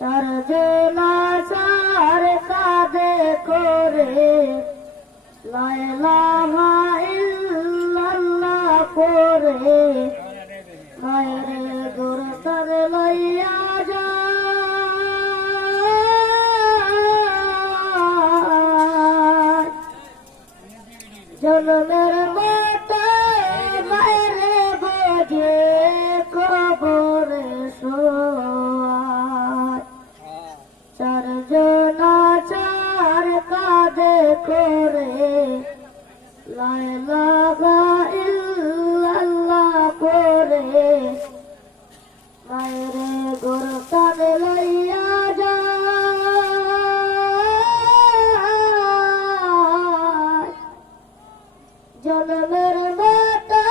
চারজনা চার কাঁধে করে লা ইলাহা ইল্লাল্লাহ করে মায়ের গোরতার লইয়া যায় জনমের মতো মায়ের বোঝে কবরে শোয় চারজনা চার কাঁধে করে লা ইলাহা ইল্লাল্লাহ করে মায়ের গোরতার লইয়া যায় জনমের মতো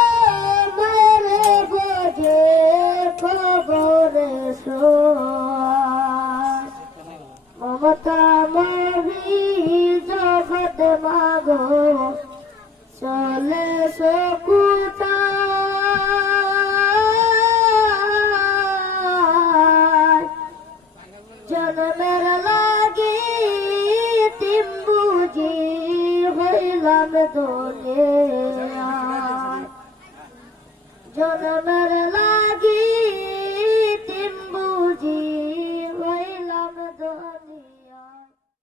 মায়ের বোঝে কবরে শোয় মমতা মহি জগৎ মাগো চলে সকুতা জনমের লাগি তিম্বুজি হইলাম দুনিয়ায় জনমের লাগি তিম্বুজি হইলাম দুনিয়ায়।